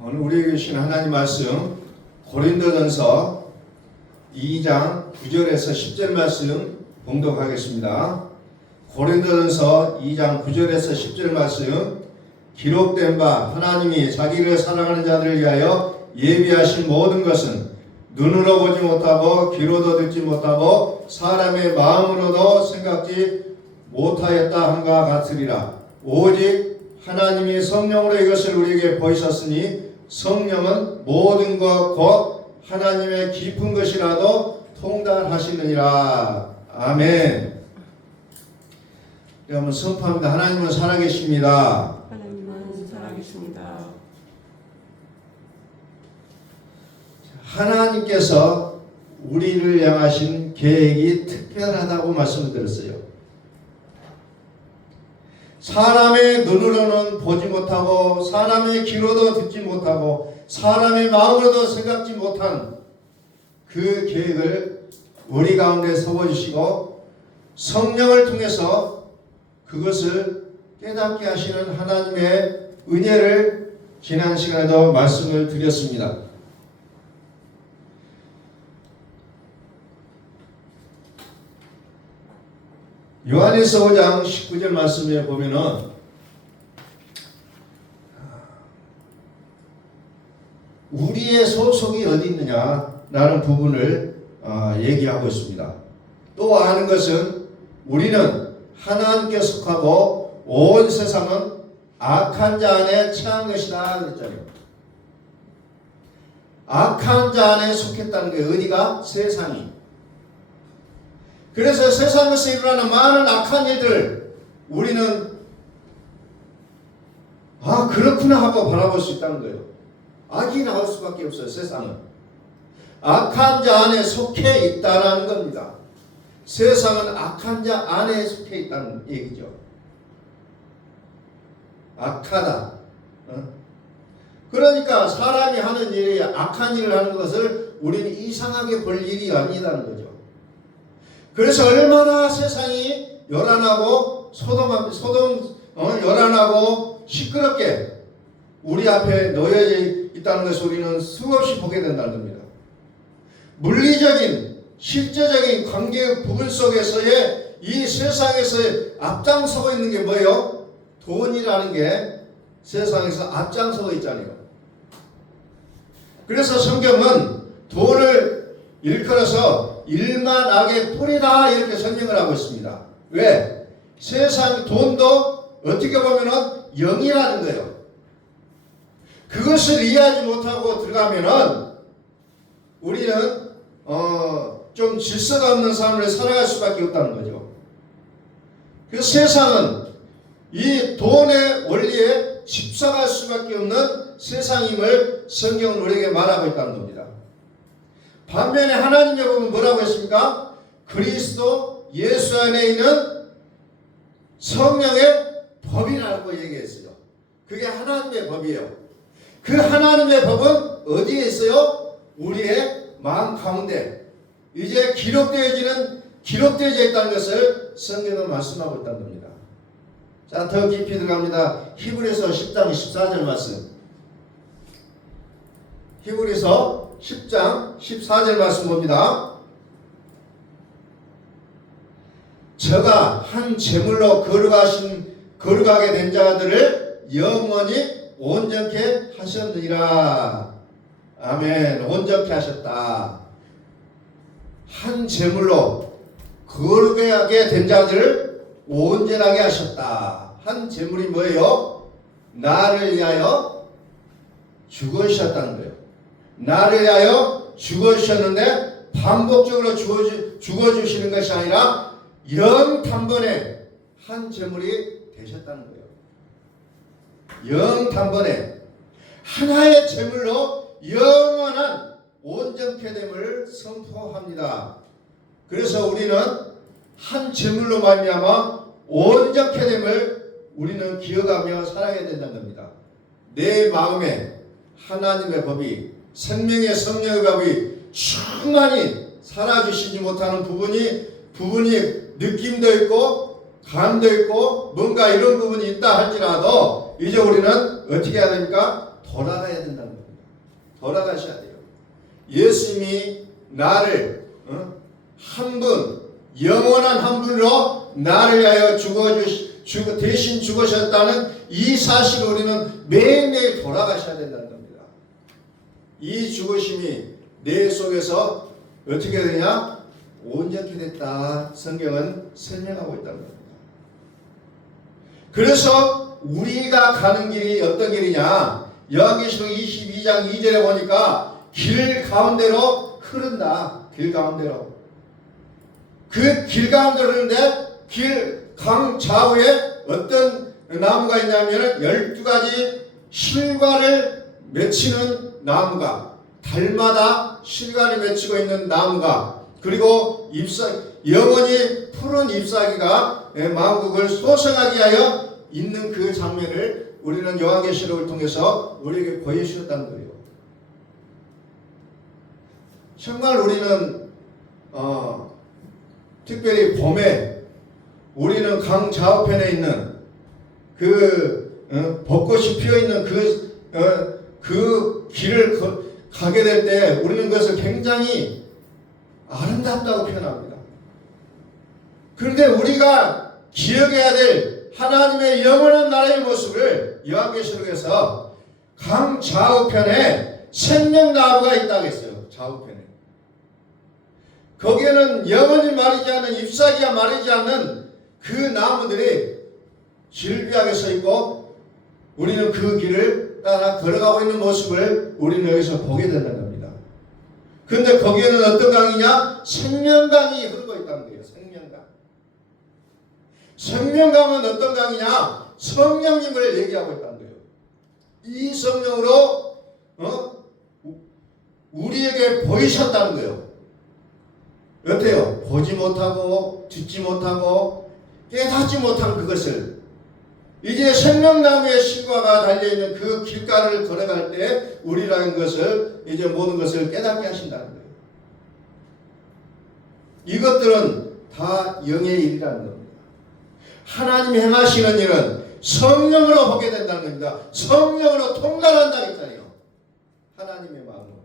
오늘 우리에게 주신 하나님 말씀 고린도전서 2장 9절에서 10절 말씀 봉독하겠습니다. 고린도전서 2장 9절에서 10절 말씀 기록된 바 하나님이 자기를 사랑하는 자들을 위하여 예비하신 모든 것은 눈으로 보지 못하고 귀로도 듣지 못하고 사람의 마음으로도 생각지 못하였다 함과 같으리라. 오직 하나님이 성령으로 이것을 우리에게 보이셨으니 성령은 모든 것 곧 하나님의 깊은 것이라도 통달하시느니라. 아멘. 여러분 선포합니다. 하나님은 살아계십니다. 하나님은 살아계십니다. 하나님께서 우리를 향하신 계획이 특별하다고 말씀을 드렸어요. 사람의 눈으로는 보지 못하고 사람의 귀로도 듣지 못하고 사람의 마음으로도 생각지 못한 그 계획을 우리 가운데 세워주시고 성령을 통해서 그것을 깨닫게 하시는 하나님의 은혜를 지난 시간에도 말씀을 드렸습니다. 요한일서 5장 19절 말씀에 보면은 우리의 소속이 어디 있느냐라는 부분을 얘기하고 있습니다. 또 아는 것은 우리는 하나님께 속하고 온 세상은 악한 자 안에 처한 것이다 그랬잖아요. 악한 자 안에 속했다는 게 어디가? 세상이. 그래서 세상에서 일어나는 많은 악한 일들 우리는 그렇구나 하고 바라볼 수 있다는 거예요. 악이 나올 수밖에 없어요. 세상은 악한 자 안에 속해 있다라는 겁니다. 세상은 악한 자 안에 속해 있다는 얘기죠. 악하다. 그러니까 사람이 하는 일이 악한 일을 하는 것을 우리는 이상하게 볼 일이 아니라는 거죠. 그래서 얼마나 세상이 요란하고 요란하고 시끄럽게 우리 앞에 놓여져 있다는 것을 우리는 수없이 보게 된다는 겁니다. 물리적인 실제적인 관계 부분 속에서의 이 세상에서 앞장서고 있는 게 뭐예요? 돈이라는 게 세상에서 앞장서고 있잖아요. 그래서 성경은 돈을 일컬어서 일만 악의 뿌리다 이렇게 설명을 하고 있습니다. 왜? 세상 돈도 어떻게 보면은 영이라는 거예요. 그것을 이해하지 못하고 들어가면은 우리는 좀 질서가 없는 삶을 살아갈 수밖에 없다는 거죠. 그래서 세상은 이 돈의 원리에 휩싸갈 수밖에 없는 세상임을 성경은 우리에게 말하고 있다는 겁니다. 반면에 하나님의 법은 뭐라고 했습니까? 그리스도 예수 안에 있는 성령의 법이라고 얘기했어요. 그게 하나님의 법이에요. 그 하나님의 법은 어디에 있어요? 우리의 마음 가운데 이제 기록되어져 있다는 것을 성경은 말씀하고 있다는 겁니다. 자, 더 깊이 들어갑니다. 히브리서 10장 14절 말씀. 히브리서 10장 14절 말씀 봅니다. 저가 한 제물로 거룩하게 된 자들을 영원히 온전케 하셨느니라. 아멘. 온전케 하셨다. 한 제물로 거룩하게 된 자들을 온전하게 하셨다. 한 제물이 뭐예요? 나를 위하여 죽으셨다는 거예요. 나를 위하여 죽어주셨는데 반복적으로 죽어주시는 것이 아니라 영탄번에 한 제물이 되셨다는 거예요. 영탄번에 하나의 제물로 영원한 온전케 됨을 선포합니다. 그래서 우리는 한 제물로 말미암아 온전케 됨을 우리는 기억하며 살아야 된다는 겁니다. 내 마음에 하나님의 법이 생명의 성령의 법이 충만히 살아주시지 못하는 부분이 느낌도 있고 감도 있고 뭔가 이런 부분이 있다 할지라도 이제 우리는 어떻게 해야 됩니까? 돌아가야 된다는 겁니다. 돌아가셔야 돼요. 예수님이 나를 한 분, 영원한 한 분으로 나를 위하여 대신 죽으셨다는 이 사실을 우리는 매일매일 돌아가셔야 된다는 겁니다. 이 죽으심이 내 속에서 어떻게 되냐? 온전히 됐다. 성경은 설명하고 있다는 겁니다. 그래서 우리가 가는 길이 어떤 길이냐? 요한계시록 22장 2절에 보니까 길 가운데로 흐른다. 길 가운데로. 그 길 가운데로 흐르는데 강 좌우에 어떤 나무가 있냐면 12가지 실과를 맺히는 나무가, 달마다 실과를 맺히고 있는 나무가, 그리고 영원히 푸른 잎사귀가 만국을 소생하게 하여 있는 그 장면을 우리는 요한계시록을 통해서 우리에게 보여주셨다는 거예요. 정말 우리는 특별히 봄에 우리는 강 좌우편에 있는 벚꽃이 피어있는 그 길을 가게 될 때 우리는 그것을 굉장히 아름답다고 표현합니다. 그런데 우리가 기억해야 될 하나님의 영원한 나라의 모습을 요한계시록에서 강 좌우편에 생명나무가 있다고 했어요. 좌우편에. 거기에는 영원히 마르지 않는 잎사귀가 마르지 않는 그 나무들이 질비하게 서 있고 우리는 그 길을 따라 걸어가고 있는 모습을 우리는 여기서 보게 된다는 겁니다. 그런데 거기에는 어떤 강이냐? 생명강이 흐르고 있다는 거예요. 생명강. 생명강은 어떤 강이냐? 성령님을 얘기하고 있다는 거예요. 이 성령으로 우리에게 보이셨다는 거예요. 어때요? 보지 못하고 듣지 못하고 깨닫지 못한 그것을 이제 생명나무의 실과가 달려있는 그 길가를 걸어갈 때 우리라는 것을 이제 모든 것을 깨닫게 하신다는 거예요. 이것들은 다 영의 일이라는 겁니다. 하나님이 행하시는 일은 성령으로 보게 된다는 겁니다. 성령으로 통달한다 했잖아요. 하나님의 마음으로.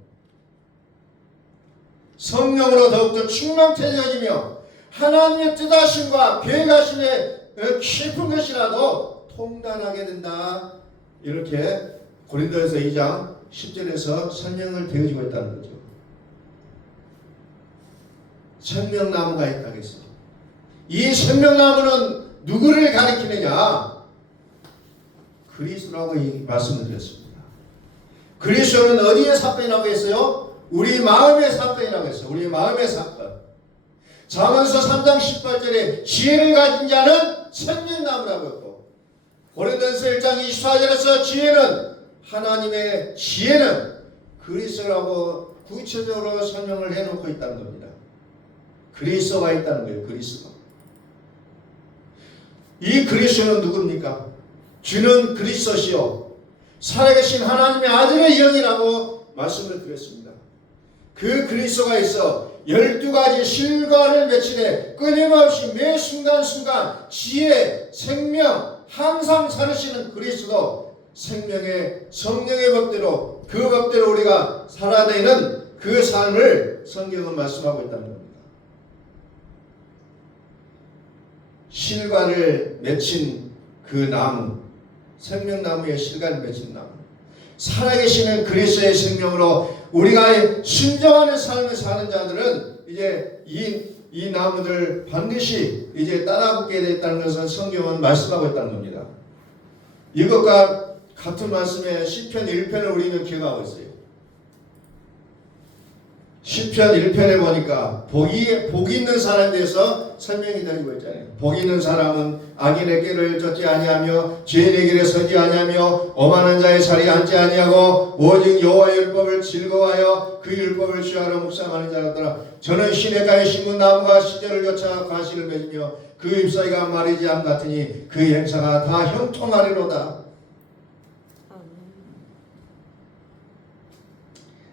성령으로 더욱더 충만해져지며 하나님의 뜻하심과 계획하심에 깊은 것이라도 통달하게 된다. 이렇게 고린도전서 2장 10절에서 설명을 되어지고 있다는 거죠. 생명나무가 있다고 했어. 이 생명나무는 누구를 가리키느냐? 그리스도라고 말씀을 드렸습니다. 그리스도는 어디에 사건이라고 했어요? 우리 마음의 사건이라고 했어요. 우리 마음의 사건. 잠언서 3장 18절에 지혜를 가진 자는 생명나무라고 했고 고린도전서 1장 24절에서 지혜는 하나님의 지혜는 그리스도라고 구체적으로 설명을 해놓고 있다는 겁니다. 그리스도가 있다는 거예요. 그리스도. 이 그리스도는 누굽니까? 주는 그리스도시요 살아계신 하나님의 아들의 영이라고 말씀을 드렸습니다. 그 그리스도가 있어 12가지 실과를 맺히되 끊임없이 매 순간순간 지혜, 생명 항상 살으시는 그리스도 생명의 성령의 법대로 그 법대로 우리가 살아내는 그 삶을 성경은 말씀하고 있다는 겁니다. 실과를 맺힌 그 나무 생명나무의 실과를 맺힌 나무 살아계시는 그리스도의 생명으로 우리가 순종하는 삶을 사는 자들은 이제 이 나무들 반드시 이제 따라붙게 되었다는 것을 성경은 말씀하고 있다는 겁니다. 이것과 같은 말씀에 시편 1편을 우리는 기억하고 있어요. 시편 1편에 보니까 복 있는 사람에 대해서 설명이 되고 있잖아요. 복 있는 사람은 악인의 길을 쫓지 아니하며 죄인의 길에 서지 아니하며 오만한 자의 자리에 앉지 아니하고 오직 여호와의 율법을 즐거워하여 그 율법을 취하러 묵상하는 자라더라. 저는 시냇가에 심은 나무가 시절을 쫓아 가시를 맺으며 그 잎사귀가 마르지 않 같으니 그 행사가 다 형통하리로다.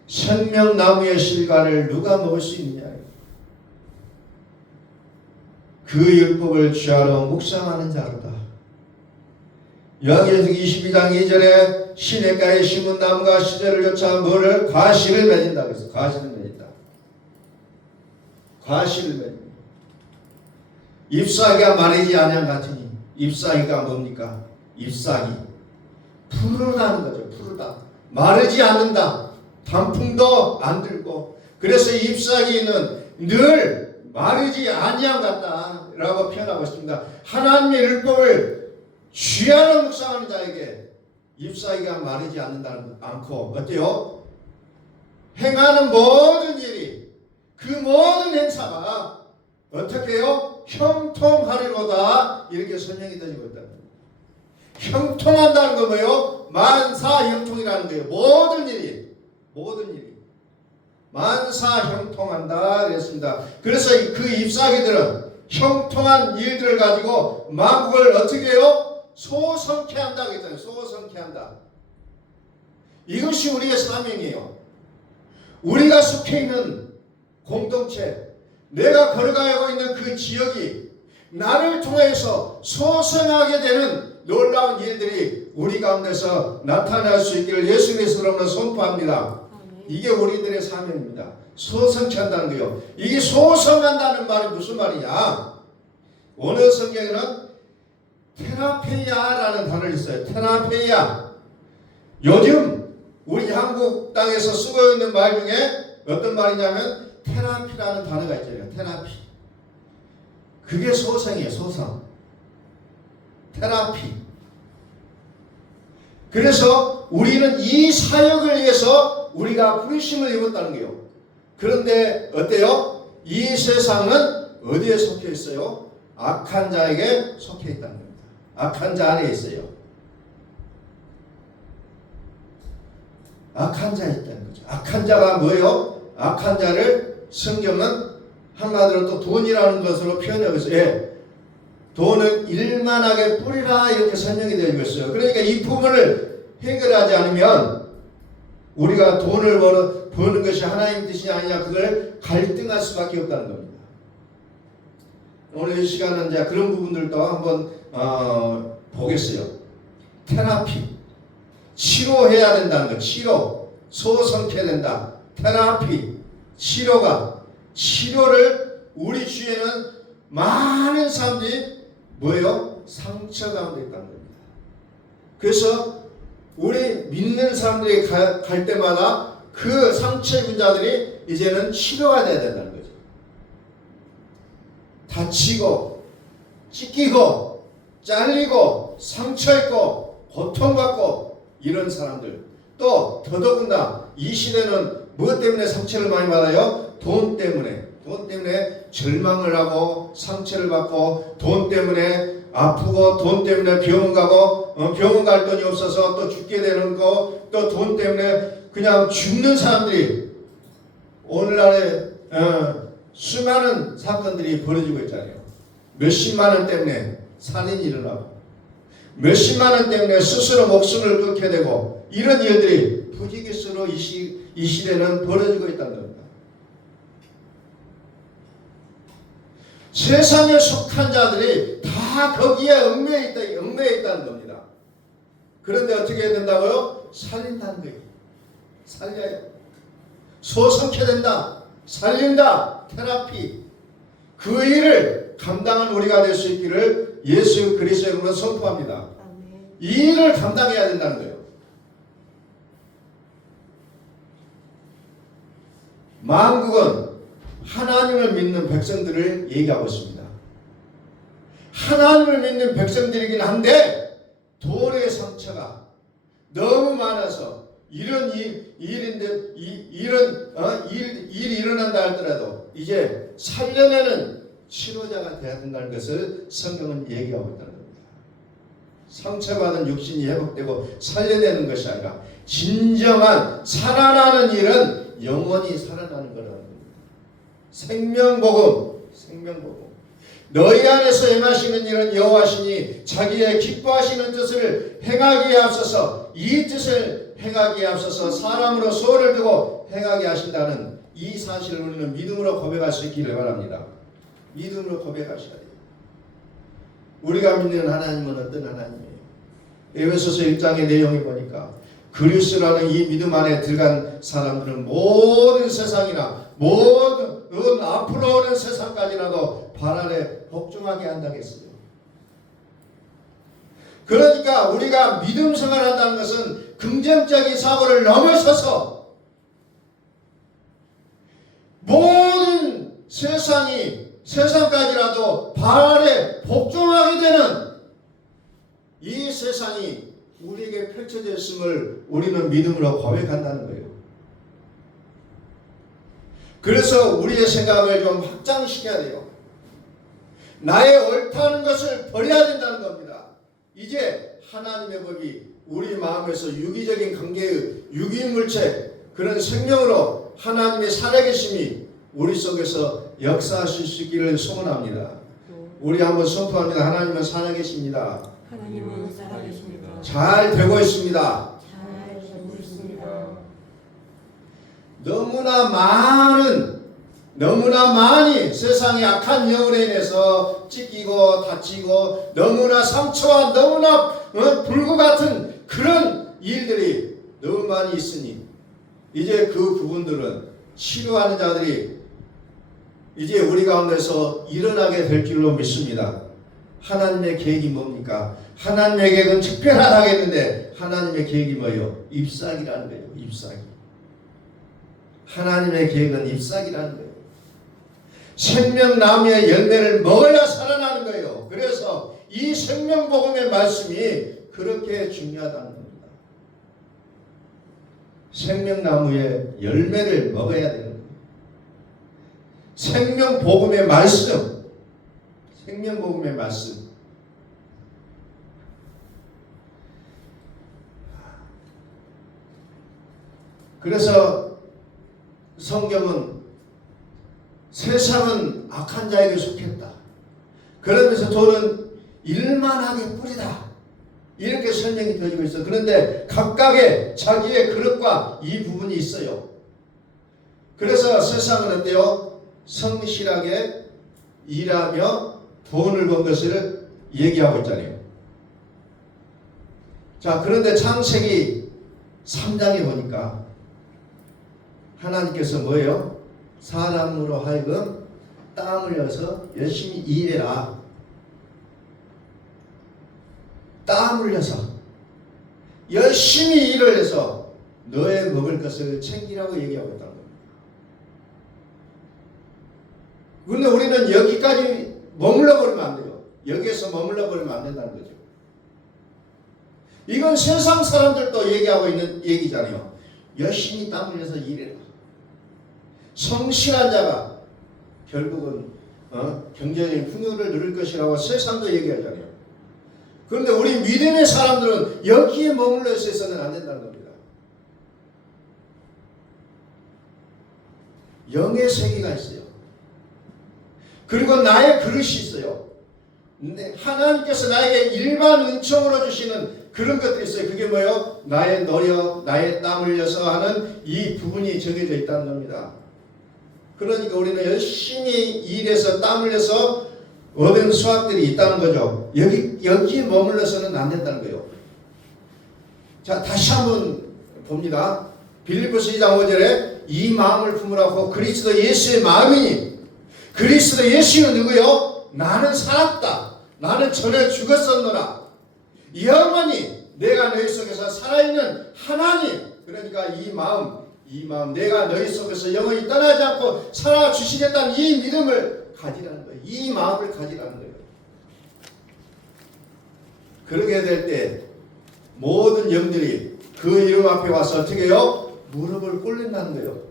생명나무의 실과를 누가 먹을 수 있느냐? 그 율법을 취하러 묵상하는 자로다. 요한계시록 22장 2절에 시냇가에 심은 나무가 시절을 쫓아 뭐를 과실을 맺는다 그래서 과실을 맺는다. 과실을 맺는다. 잎사귀가 마르지 아니한 같으니 잎사귀가 뭡니까? 잎사귀 푸르다는 거죠. 푸르다. 마르지 않는다. 단풍도 안 들고 그래서 잎사귀는 늘 마르지 아니한 같다라고 표현하고 있습니다. 하나님의 율법을 취하는 묵상하는 자에게 잎사귀가 마르지 않고 어때요? 행하는 모든 일이 그 모든 행사가 어떻게 해요? 형통하리로다 이렇게 설명이 되고 있다. 형통한다는 거 뭐예요? 만사형통이라는 거예요. 모든 일이 만사형통한다 그랬습니다. 그래서 그 잎사귀들은 형통한 일들을 가지고 만국을 어떻게 해요? 소성케 한다 그랬잖아요. 소성케 한다. 이것이 우리의 사명이에요. 우리가 속해 있는 공동체, 내가 걸어가고 있는 그 지역이 나를 통해서 소성하게 되는 놀라운 일들이 우리 가운데서 나타날 수 있기를 예수 그리스도로 선포합니다. 이게 우리들의 사명입니다. 소성케 한다는 거예요. 이게 소성한다는 말이 무슨 말이냐? 오늘 성경에는 테라페이아라는 단어를 써요. 테라페이아. 요즘 우리 한국 땅에서 쓰고 있는 말 중에 어떤 말이냐면 테라피라는 단어가 있잖아요. 테라피. 그게 소성이에요. 소성. 테라피. 그래서 우리는 이 사역을 위해서 우리가 부르심을 입었다는 거예요. 그런데 어때요? 이 세상은 어디에 속해 있어요? 악한 자에게 속해 있다는 겁니다. 악한 자 안에 있어요. 악한 자에 있다는 거죠. 악한 자가 뭐예요? 악한 자를 성경은 한마디로 또 돈이라는 것으로 표현하고 있어요. 예. 돈은 일만하게 뿌리라 이렇게 설명이 되고 있어요. 그러니까 이 부분을 해결하지 않으면 우리가 돈을 버는 것이 하나님 뜻이 아니냐 그걸 갈등할 수밖에 없다는 겁니다. 오늘 이 시간은 이제 그런 부분들도 한번 보겠어요. 테라피. 치료해야 된다는 거. 치료. 소성케 된다. 테라피. 치료를 우리 주위에는 많은 사람들이 뭐예요? 상처 가운데 있다는 겁니다. 그래서 우리 믿는 사람들이 갈 때마다 그 상처 입은 자들이 이제는 치료가 돼야 된다는 거죠. 다치고 찢기고 잘리고 상처 입고 고통받고 이런 사람들 또 더더군다나 이 시대는 무엇 때문에 상처를 많이 받아요? 돈 때문에 절망을 하고 상처를 받고 돈 때문에 아프고 돈 때문에 병원 가고 병원 갈 돈이 없어서 또 죽게 되는 거 또 돈 때문에 그냥 죽는 사람들이 오늘날에 수많은 사건들이 벌어지고 있잖아요. 몇십만 원 때문에 살인이 일어나고 몇십만 원 때문에 스스로 목숨을 끊게 되고 이런 일들이 부지기수로 이 시대는 벌어지고 있다는 겁니다. 세상에 속한 자들이 다 거기에 얽매여 있다는 겁니다. 그런데 어떻게 해야 된다고요? 살린다는 거예요. 살려요. 소성케 된다. 살린다. 테라피. 그 일을 감당한 우리가 될 수 있기를 예수 그리스도의 이름으로 선포합니다. 이 일을 감당해야 된다는 거예요. 만국은 하나님을 믿는 백성들을 얘기하고 있습니다. 하나님을 믿는 백성들이긴 한데 돈의 상처가 너무 많아서 이런 일이 일어난다 할지라도 이제 살려내는 치료자가 되어야 된다는 것을 성경은 얘기하고 있다는 겁니다. 상처받은 육신이 회복되고 살려내는 것이 아니라 진정한 살아나는 일은 영원히 살아나는 거라는 겁니다. 생명복음. 너희 안에서 행하시는 일은 여호와시니 자기의 기뻐하시는 뜻을 행하기에 앞서서 이 뜻을 행하기에 앞서서 사람으로 소원을 두고 행하게 하신다는 이 사실을 우리는 믿음으로 고백할 수 있기를 바랍니다. 믿음으로 고백하셔야 돼요. 우리가 믿는 하나님은 어떤 하나님이에요? 에베소서 1장의 내용을 보니까 그리스도라는 이 믿음 안에 들어간 사람들은 모든 세상이나 모든 앞으로 오는 세상까지라도 발 아래 복종하게 한다겠어요. 그러니까 우리가 믿음 생활한다는 것은 긍정적인 사고를 넘어서서 모든 세상까지라도 발 아래 복종하게 되는 이 세상이 우리에게 펼쳐져 있음을 우리는 믿음으로 고백한다는 거예요. 그래서 우리의 생각을 좀 확장시켜야 돼요. 나의 옳다는 것을 버려야 된다는 겁니다. 이제 하나님의 법이 우리 마음에서 유기적인 관계의 유기물체 그런 생명으로 하나님의 살아계심이 우리 속에서 역사하실 수 있기를 소원합니다. 우리 한번 선포합니다. 하나님은 살아계십니다. 하나님은 살아계십니다. 잘 되고 있습니다. 잘 되고 있습니다. 너무나 많이 세상의 악한 영혼에 인해서 찢기고 다치고 너무나 상처와 너무나 불구 같은 그런 일들이 너무 많이 있으니 이제 그 부분들은 치료하는 자들이 이제 우리 가운데서 일어나게 될 줄로 믿습니다. 하나님의 계획이 뭡니까? 하나님의 계획은 특별하다겠는데 하나님의 계획이 뭐예요? 잎사귀라는 거예요. 잎사귀. 하나님의 계획은 잎사귀라는 거예요. 생명나무의 열매를 먹어야 살아나는 거예요. 그래서 이 생명복음의 말씀이 그렇게 중요하다는 겁니다. 생명나무의 열매를 먹어야 되는 거예요. 생명복음의 말씀. 생명복음의 말씀. 그래서 성경은 세상은 악한 자에게 속했다. 그러면서 돈은 일만하게 뿌리다. 이렇게 설명이 되어지고 있어. 그런데 각각의 자기의 그릇과 이 부분이 있어요. 그래서 세상은 어때요? 성실하게 일하며 돈을 번 것을 얘기하고 있잖아요. 자, 그런데 창세기 3장에 보니까 하나님께서 뭐예요? 사람으로 하여금 땀 흘려서 열심히 일해라. 땀 흘려서 열심히 일을 해서 너의 먹을 것을 챙기라고 얘기하고 있다는 겁니다. 그런데 우리는 여기까지 머물러 버리면 안 돼요. 여기에서 머물러 버리면 안 된다는 거죠. 이건 세상 사람들도 얘기하고 있는 얘기잖아요. 열심히 땀 흘려서 일해라. 성실한 자가 결국은 경제적인 풍요를 누릴 것이라고 세상도 얘기하잖아요. 그런데 우리 믿음의 사람들은 여기에 머물러 있어서는 안 된다는 겁니다. 영의 세계가 있어요. 그리고 나의 그릇이 있어요. 근데 하나님께서 나에게 일반 은총으로 주시는 그런 것들이 있어요. 그게 뭐예요? 나의 노력, 나의 땀 흘려서 하는 이 부분이 정해져 있다는 겁니다. 그러니까 우리는 열심히 일해서 땀 흘려서 얻은 수확들이 있다는 거죠. 여기에 머물러서는 안 된다는 거예요. 자, 다시 한번 봅니다. 빌립보서 2장 5절에 이 마음을 품으라고 그리스도 예수의 마음이니 그리스도 예수는 누구요? 나는 살았다. 나는 전에 죽었었노라. 영원히 내가 너희 속에서 살아있는 하나님. 그러니까 이 마음 내가 너희 속에서 영원히 떠나지 않고 살아주시겠다는 이 믿음을 가지라는 거예요. 이 마음을 가지라는 거예요. 그러게 될 때 모든 영들이 그 이름 앞에 와서 어떻게 해요? 무릎을 꿇는다는 거예요.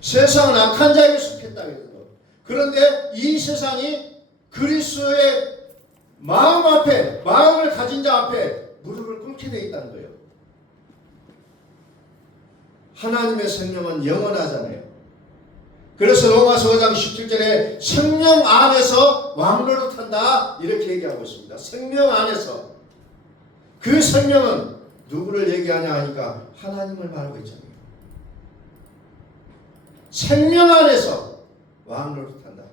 세상은 악한 자에게 속했다. 그런데 이 세상이 그리스도의 마음 앞에, 마음을 가진 자 앞에 무릎을 꿇게 되어 있다는 거예요. 하나님의 생명은 영원하잖아요. 그래서 로마서 5장 17절에 생명 안에서 왕노릇한다 이렇게 얘기하고 있습니다. 생명 안에서. 그 생명은 누구를 얘기하냐 하니까 하나님을 말하고 있잖아요. 생명 안에서 왕노릇한다.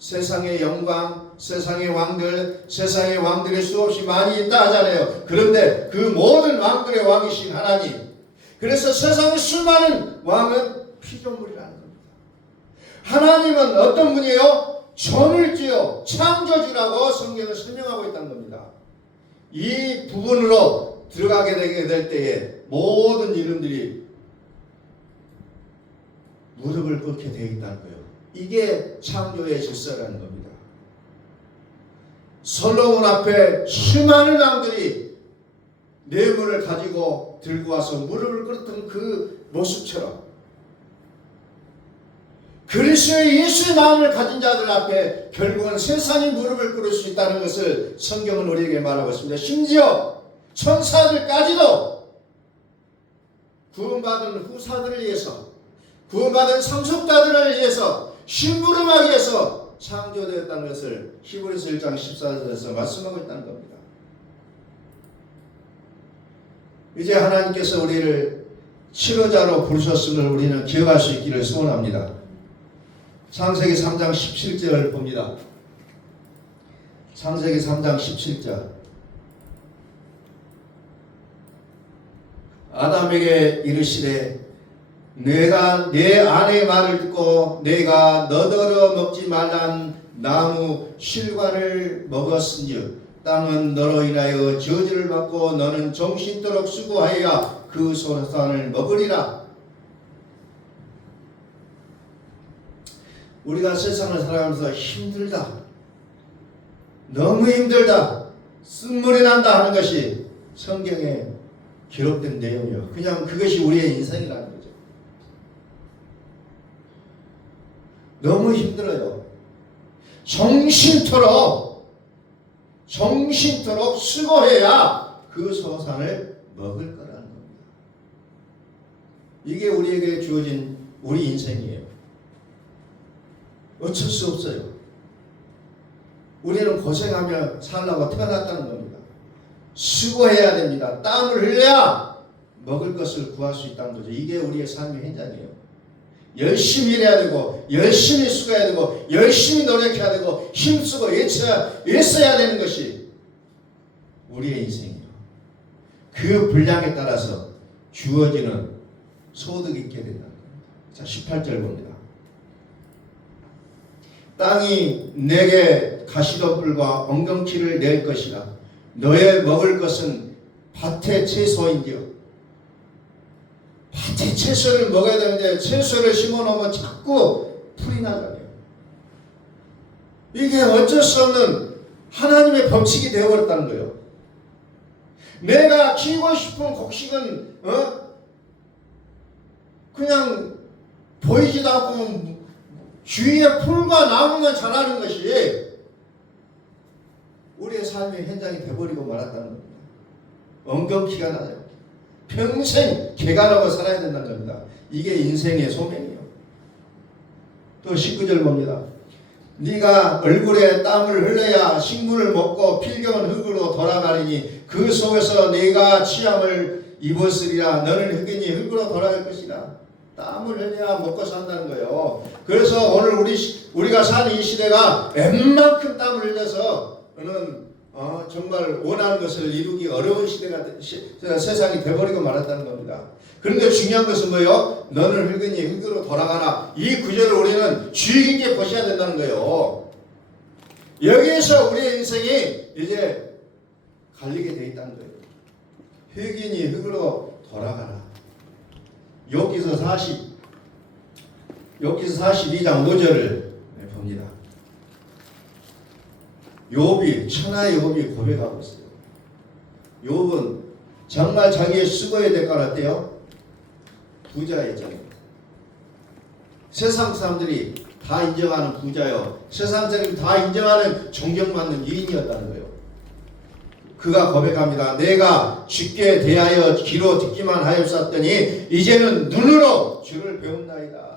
세상의 영광, 세상의 왕들이 수없이 많이 있다 하잖아요. 그런데 그 모든 왕들의 왕이신 하나님, 그래서 세상의 수많은 왕은 피조물이라는 겁니다. 하나님은 어떤 분이에요? 전을지어 창조주라고 성경을 설명하고 있다는 겁니다. 이 부분으로 들어가게 되게 될 때에 모든 이름들이 무릎을 꿇게 되어 있다는 거예요. 이게 창조의 질서라는 겁니다. 솔로몬 앞에 수많은 왕들이 뇌물을 가지고 들고 와서 무릎을 꿇었던 그 모습처럼 그리스도의 예수의 마음을 가진 자들 앞에 결국은 세상이 무릎을 꿇을 수 있다는 것을 성경은 우리에게 말하고 있습니다. 심지어 천사들까지도 구원받은 후사들을 위해서, 구원받은 상속자들을 위해서, 심부름하기 위해서 창조되었다는 것을 히브리서 1장 14절에서 말씀하고 있다는 겁니다. 이제 하나님께서 우리를 치료자로 부르셨음을 우리는 기억할 수 있기를 소원합니다. 창세기 3장 17절 봅니다. 창세기 3장 17절. 아담에게 이르시되 내가 내 아내의 말을 듣고 내가 너더러 먹지 말란 나무 실과를 먹었은즉 땅은 너로 인하여 저주를 받고 너는 정신토록 수고하여야 그 소산을 먹으리라. 우리가 세상을 살아가면서 힘들다, 너무 힘들다, 쓴물이 난다 하는 것이 성경에 기록된 내용이에요. 그냥 그것이 우리의 인생이라는 거죠. 너무 힘들어요. 정신토록 수고해야 그 소산을 먹을 거라는 겁니다. 이게 우리에게 주어진 우리 인생이에요. 어쩔 수 없어요. 우리는 고생하며 살라고 태어났다는 겁니다. 수고해야 됩니다. 땀을 흘려야 먹을 것을 구할 수 있다는 거죠. 이게 우리의 삶의 현장이에요. 열심히 일해야 되고, 열심히 수고해야 되고, 열심히 노력해야 되고, 힘쓰고 애써야 되는 것이 우리의 인생이에요. 그 분량에 따라서 주어지는 소득이 있게 된다는 겁니다. 자, 18절 봅니다. 땅이 내게 가시덤불과 엉겅퀴를 낼 것이라. 너의 먹을 것은 밭의 채소인지요. 밭의 채소를 먹어야 되는데 채소를 심어놓으면 자꾸 풀이 나잖아요. 이게 어쩔 수 없는 하나님의 법칙이 되어버렸다는 거예요. 내가 키우고 싶은 곡식은 그냥 보이지도 않고 주위에 풀과 나무만 자라는 것이 우리의 삶의 현장이 되어버리고 말았다는 겁니다. 엉겅퀴가 나요. 평생 개가라고 살아야 된다는 겁니다. 이게 인생의 소명이에요. 또 19절 봅니다. 네가 얼굴에 땀을 흘려야 식물을 먹고 필경은 흙으로 돌아가리니 그 속에서 네가 취함을 입었으리라. 너는 흙이니 흙으로 돌아갈 것이라. 땀을 흘려야 먹고 산다는 거예요. 그래서 오늘 우리가 사는 이 시대가 웬만큼 땀을 흘려서는 정말 원하는 것을 이루기 어려운 시대가 세상이 돼버리고 말았다는 겁니다. 그런데 중요한 것은 뭐예요? 너는 흙이니 흙으로 돌아가라. 이 구절을 우리는 주의 깊게 보셔야 된다는 거예요. 여기에서 우리의 인생이 이제 갈리게 돼 있다는 거예요. 흙이니 흙으로 돌아가라. 욥기서 42장 5절을 봅니다. 천하의 욥이 고백하고 있어요. 욥은 정말 자기의 수고의 대가를 어때요? 부자였잖아요. 세상 사람들이 다 인정하는 부자요. 세상 사람들이 다 인정하는 존경받는 유인이었다는 거예요. 그가 고백합니다. 내가 주께 대하여 귀로 듣기만 하였었더니 이제는 눈으로 주를 배운나이다.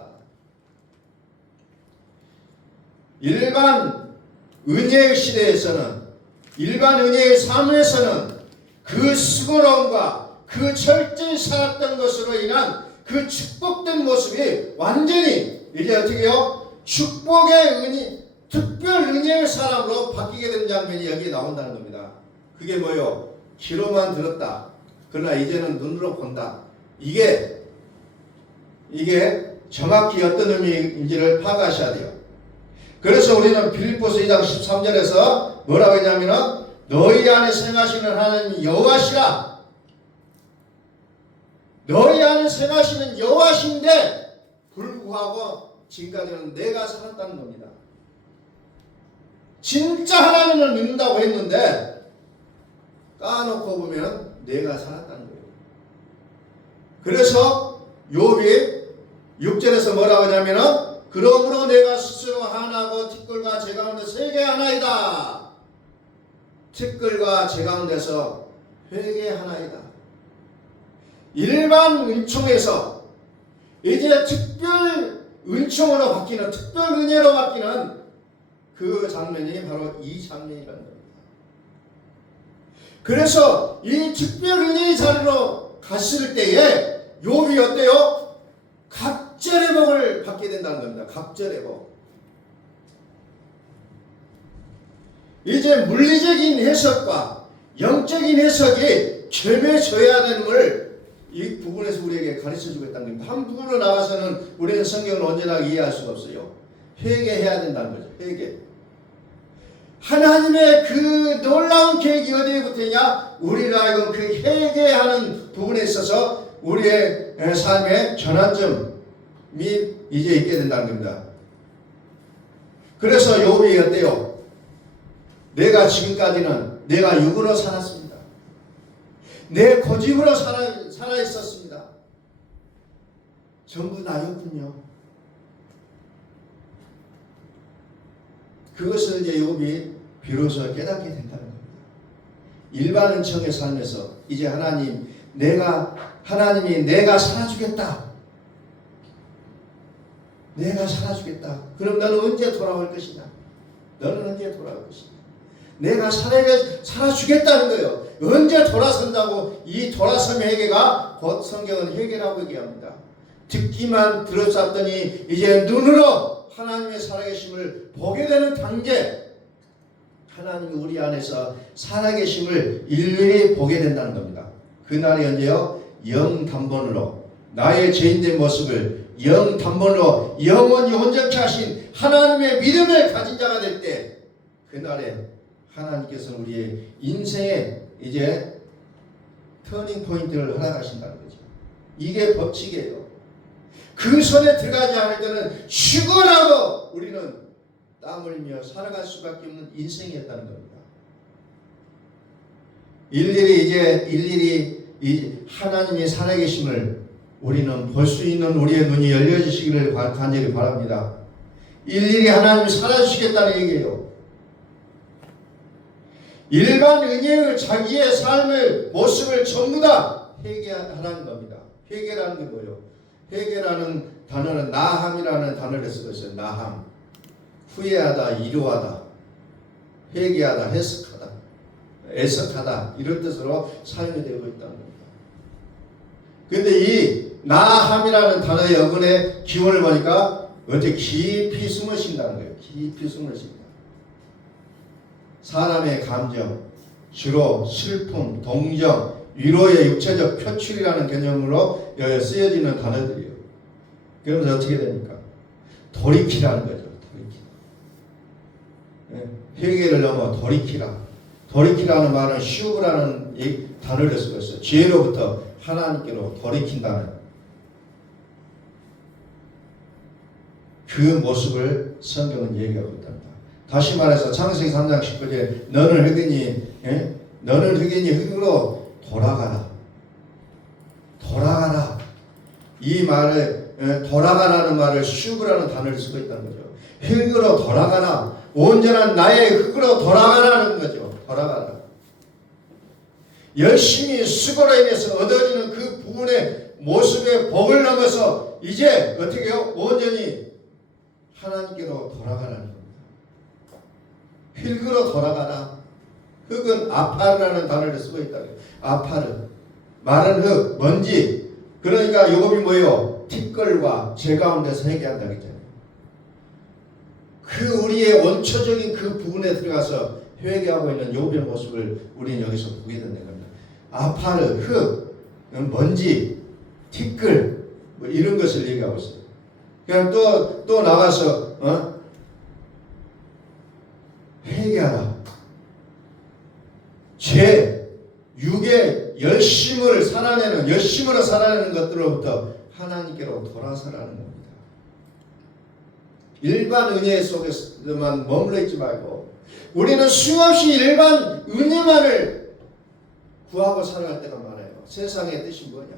일반 은혜의 시대에서는, 일반 은혜의 삶에서는 그 수고로움과 그 철저히 살았던 것으로 인한 그 축복된 모습이 완전히 이제 어떻게 해요? 축복의 은혜, 특별 은혜의 사람으로 바뀌게 된 장면이 여기에 나온다는 겁니다. 그게 뭐요? 귀로만 들었다. 그러나 이제는 눈으로 본다. 이게 정확히 어떤 의미인지를 파악하셔야 돼요. 그래서 우리는 빌립보서 2장 13절에서 뭐라고 했냐면은 너희 안에 생하시는 하나님 여호와시라. 너희 안에 생하시는 여호와신데 불구하고 지금까지는 내가 살았다는 겁니다. 진짜 하나님을 믿는다고 했는데 까놓고 보면 내가 살았다는 거예요. 그래서 욥이 6절에서 뭐라고 하냐면은 그러므로 내가 스스로 하나고 티끌과 제 가운데서 회개하나이다. 티끌과 제 가운데서 회개하나이다. 일반 은총에서 이제 특별 은총으로 바뀌는, 특별 은혜로 바뀌는 그 장면이 바로 이 장면이라는 겁니다. 그래서 이 특별 은혜의 자리로 갔을 때에 욥이 어때요? 갑절의 복을 받게 된다는 겁니다. 갑절의 복. 이제 물리적인 해석과 영적인 해석이 겸해져야 되는 걸 이 부분에서 우리에게 가르쳐주고 있다는 겁니다. 한 부분으로 나가서는 우리는 성경을 언제나 이해할 수가 없어요. 회개해야 된다는 거죠. 회개. 하나님의 그 놀라운 계획이 어디에 붙으냐? 우리를 하여금 그 회개하는 부분에 있어서 우리의 삶의 전환점이 이제 있게 된다는 겁니다. 그래서 욥이 어때요? 내가 지금까지는 내가 육으로 살았습니다. 내 고집으로 살아 있었습니다. 전부 나였군요. 그것을 이제 욥이 비로소 깨닫게 된다는 겁니다. 일반 은총의 삶에서 이제 하나님이 내가 살아주겠다. 내가 살아주겠다. 그럼 너는 언제 돌아올 것이냐? 너는 언제 돌아올 것이냐? 내가 살아주겠다는 거예요. 언제 돌아선다고? 이 돌아섬의 회개가 곧 성경은 회개라고 얘기합니다. 듣기만 들었었더니 이제 눈으로 하나님의 살아계심을 보게 되는 단계, 하나님이 우리 안에서 살아계심을 일일이 보게 된다는 겁니다. 그날이 언제요? 영단번으로 나의 죄인된 모습을 영단번으로 영원히 온전케 하신 하나님의 믿음을 가진 자가 될 때, 그날에 하나님께서는 우리의 인생에 이제 터닝 포인트를 허락하신다는 거죠. 이게 법칙이에요. 그 손에 들어가지 않을 때는 죽어라도 우리는 땀 흘리며 살아갈 수밖에 없는 인생이었다는 겁니다. 일일이 하나님의 살아계심을 우리는 볼 수 있는 우리의 눈이 열려지시기를 간절히 바랍니다. 일일이 하나님이 살아주시겠다는 얘기예요. 일반 은혜의 자기의 삶의 모습을 전부 다 회개하라는 겁니다. 회개라는 게 뭐예요? 회개라는 단어는 나함이라는 단어를 쓰고 있어요. 나함. 후회하다, 이루하다, 회개하다, 해석하다, 애석하다 이런 뜻으로 사용이 되고 있다는 겁니다. 그런데 이 나함이라는 단어의 어근의 기원을 보니까 어떻게 깊이 숨으신다는 거예요. 깊이 숨으신다. 사람의 감정, 주로 슬픔, 동정, 위로의 육체적 표출이라는 개념으로 쓰여지는 단어들이에요. 그러면서 어떻게 됩니까? 돌이키라는 거죠. 회개를 넘어 돌이키라. 돌이키라는 말은 슈브라는 단어를 쓰고 있어요. 죄로부터 하나님께로 돌이킨다는 그 모습을 성경은 얘기하고 있답니다. 다시 말해서 창세기 3장 19절에 너는 흑인이 흙으로 돌아가라. 돌아가라. 이 말을 돌아가라는 말을 슈브라는 단어를 쓰고 있다는 거죠. 흙으로 돌아가라. 온전한 나의 흙으로 돌아가라는 거죠. 돌아가라. 열심히 수고로 인해서 얻어지는 그 부분의 모습의 복을 넘어서 이제 어떻게 해요? 온전히 하나님께로 돌아가라는 겁니다. 흙으로 돌아가라. 흙은 아파르라는 단어를 쓰고 있다고요. 아파르. 마른 흙, 먼지. 그러니까 욥이 뭐예요? 티끌과 제 가운데서 회개한다고 했잖아요. 그 우리의 원초적인 그 부분에 들어가서 회개하고 있는 욥의 모습을 우리는 여기서 보게 된다는 겁니다. 아파르, 흙, 먼지, 티끌 뭐 이런 것을 얘기하고 있어요. 그냥 또 나가서 회개하라. 죄, 육의 열심으로 살아내는 것들로부터 하나님께로 돌아서라는 겁니다. 일반 은혜 속에서만 머물러 있지 말고 우리는 수없이 일반 은혜만을 구하고 살아갈 때가 많아요. 세상의 뜻이 뭐냐?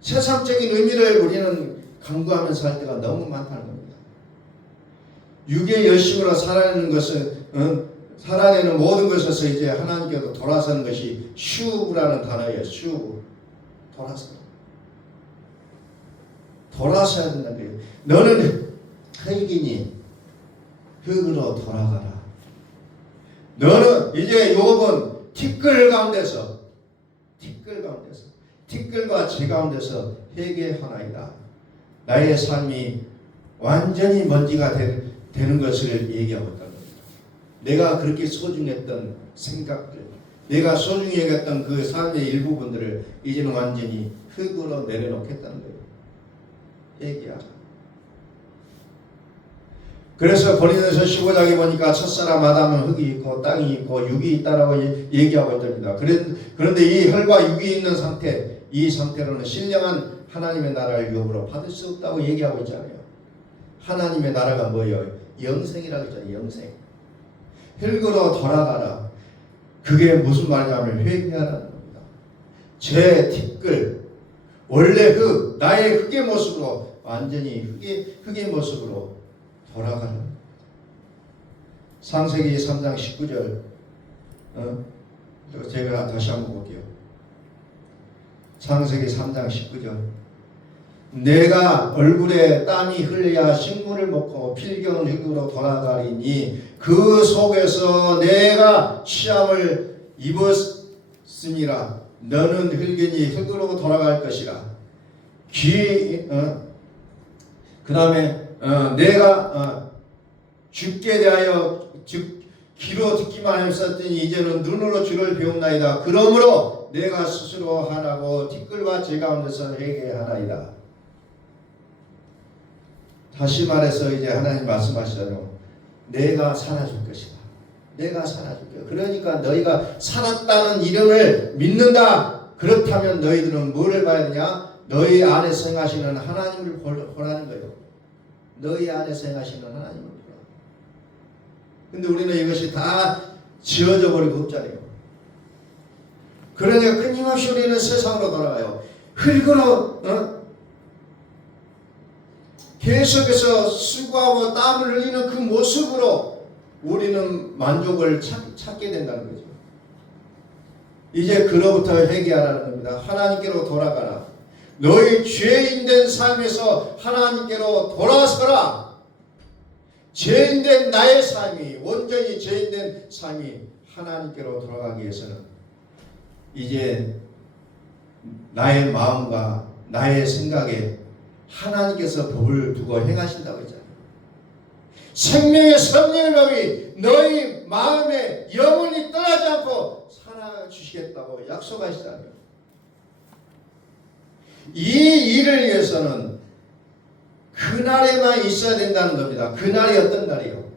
세상적인 의미를 우리는 강구하면서 살 때가 너무 많다는 겁니다. 육의 열심으로 살아내는 것은 살아내는 모든 것에서 이제 하나님께로 돌아서는 것이 슈브라는 단어예요. 슈브. 돌아서야 된다는 거예요. 너는 흙이니 흙으로 돌아가라. 너는 이제 욥은 티끌과 재 가운데서 회개하나이다. 나의 삶이 완전히 먼지가 되는 것을 얘기하고 있다는 겁니다. 내가 그렇게 소중했던 생각들, 내가 소중히 여겼던 그 삶의 일부분들을 이제는 완전히 흙으로 내려놓겠다는 거예요. 얘기하자. 그래서 고린도서 15장에 보니까 첫사람 아담은 흙이 있고 땅이 있고 육이 있다라고 얘기하고 있답니다. 그런데 이 흙과 육이 있는 상태, 이 상태로는 신령한 하나님의 나라를 유업으로 받을 수 없다고 얘기하고 있잖아요. 하나님의 나라가 뭐예요? 영생이라고 했잖아요. 영생. 흙으로 돌아가라. 그게 무슨 말이냐면 회개하라는 겁니다. 제 티끌, 원래 나의 흙의 모습으로 완전히 흙의 모습으로 돌아가는 창세기 3장 19절 제가 다시 한번 볼게요. 창세기 3장 19절 내가 얼굴에 땀이 흘려야 식물을 먹고 필경은 흙으로 돌아가리니 그 속에서 내가 취함을 입었으니라. 너는 흙이니 흙으로 돌아갈 것이라. 그 다음에 내가 죽게 대하여 귀로 듣기만 했었더니 이제는 눈으로 주를 배움나이다. 그러므로 내가 스스로 하라고 티끌과 재 가운데서 회개하나이다. 다시 말해서 이제 하나님 말씀하시잖아요. 내가 살아줄 것이다. 내가 살아줄 거야. 그러니까 너희가 살았다는 이름을 믿는다. 그렇다면 너희들은 뭐를 봐야 되냐? 너희 안에서 행하시는 하나님을 보라는 거예요. 너희 안에서 행하시는 하나님을 보라. 근데 우리는 이것이 다 지어져 버리고 없잖아요. 그러니까 끊임없이 우리는 세상으로 돌아가요. 흙으로 계속해서 수고하고 땀을 흘리는 그 모습으로 우리는 만족을 찾게 된다는 거죠. 이제 그로부터 회개하라는 겁니다. 하나님께로 돌아가라. 너희 죄인된 삶에서 하나님께로 돌아서라. 죄인된 나의 삶이, 온전히 죄인된 삶이 하나님께로 돌아가기 위해서는 이제 나의 마음과 나의 생각에 하나님께서 법을 두고 행하신다고 했잖아요. 생명의 섭리의 법이 너희 마음에 영원히 떠나지 않고 살아주시겠다고 약속하시잖아요. 이 일을 위해서는 그날에만 있어야 된다는 겁니다. 그날이 어떤 날이요?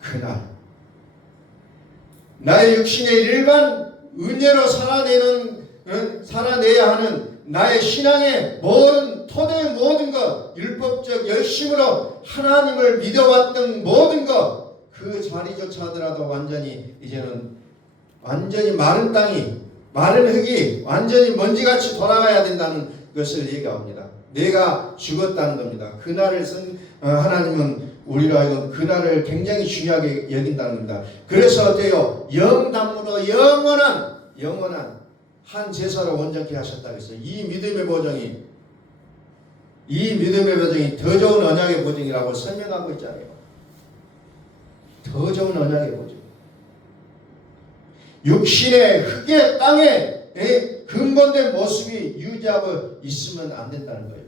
그날 나의 육신의 일반 은혜로 살아내야 하는 나의 신앙의 모든 토대 모든 것, 율법적 열심으로 하나님을 믿어왔던 모든 것, 그 자리조차 하더라도 완전히 이제는 완전히 마른 땅이, 마른 흙이 완전히 먼지같이 돌아가야 된다는 것을 얘기합니다. 내가 죽었다는 겁니다. 그날을 하나님은 우리로 하여금 그날을 굉장히 중요하게 여긴다는 겁니다. 그래서 어때요? 영담으로 영원한 한 제사로 온전케 하셨다고 했어요. 이 믿음의 보증이 더 좋은 언약의 보증이라고 설명하고 있잖아요. 더 좋은 언약의 보증. 육신의 흙의 땅에 근본된 모습이 유지하고 있으면 안 된다는 거예요.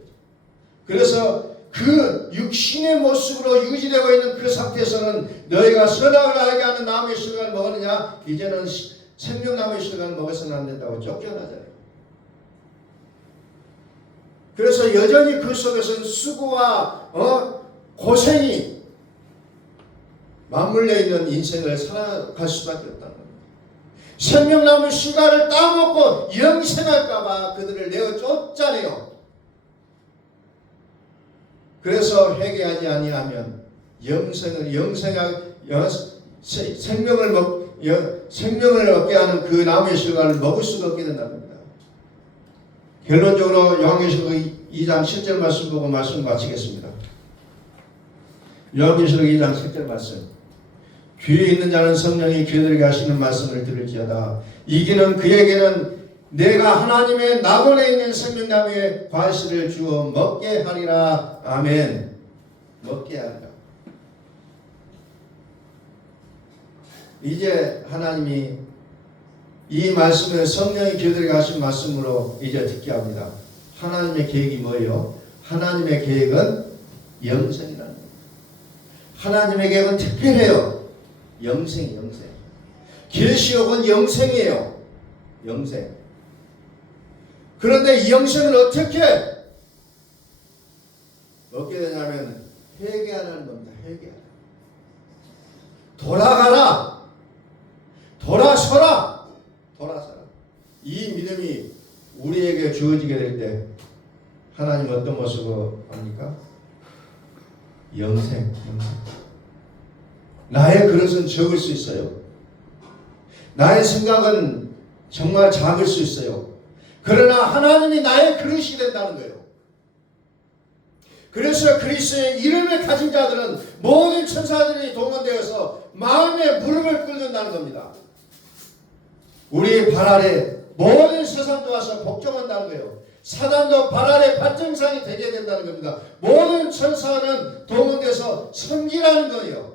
그래서 그 육신의 모습으로 유지되고 있는 그 상태에서는 너희가 선악을 알게 하는 나무의 실과를 먹었느냐? 이제는 생명나무의 실과를 먹어서는 안 된다고 쫓겨나잖아요. 그래서 여전히 그 속에서는 수고와 고생이 맞물려 있는 인생을 살아갈 수밖에 없다는 겁니다. 생명나무 씨가를 따먹고 영생할까봐 그들을 내어 쫓잖아요. 그래서 회개하지 아니하면 생명을 얻게 하는 그 나무의 실과를 먹을 수가 없게 된다는 겁니다. 결론적으로 요한계시록 2장 10절 말씀 보고 말씀 마치겠습니다. 요한계시록 2장 10절 말씀. 귀에 있는 자는 성령이 그들에게 하시는 말씀을 들을지어다. 이기는 그에게는 내가 하나님의 낙원에 있는 생명나무의 과실을 주어 먹게 하리라. 아멘. 먹게 하리라. 이제 하나님이 이 말씀을 성령이 그들에게 하신 말씀으로 이제 듣게 합니다. 하나님의 계획이 뭐예요? 하나님의 계획은 영생이라는 겁니다. 하나님의 계획은 특별해요. 영생. 계시록은 영생이에요. 영생. 그런데 이 영생을 어떻게 얻게 되냐면 회개하는 겁니다. 회개하라. 돌아가라. 돌아서라. 이 믿음이 우리에게 주어지게 될 때 하나님 어떤 모습으로 합니까? 영생. 나의 그릇은 적을 수 있어요. 나의 생각은 정말 작을 수 있어요. 그러나 하나님이 나의 그릇이 된다는 거예요. 그래서 그리스도의 이름을 가진 자들은 모든 천사들이 동원되어서 마음의 무릎을 꿇는다는 겁니다. 우리 발 아래 모든 세상도 와서 복종한다는 거예요. 사단도 발 아래 밭정상이 되게 된다는 겁니다. 모든 천사는 동원돼서 섬기라는 거예요.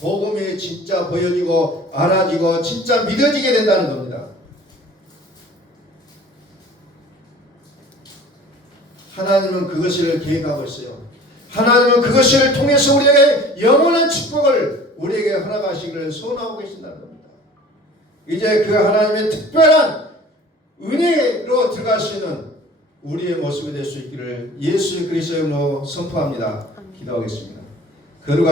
복음이 진짜 보여지고 알아지고 진짜 믿어지게 된다는 겁니다. 하나님은 그것을 계획하고 있어요. 하나님은 그것을 통해서 우리에게 영원한 축복을 우리에게 허락하시기를 소원하고 계신다는 겁니다. 이제 그 하나님의 특별한 은혜로 들어갈 수 있는 우리의 모습이 될 수 있기를 예수 그리스도의 이름으로 선포합니다. 기도하겠습니다. 거룩한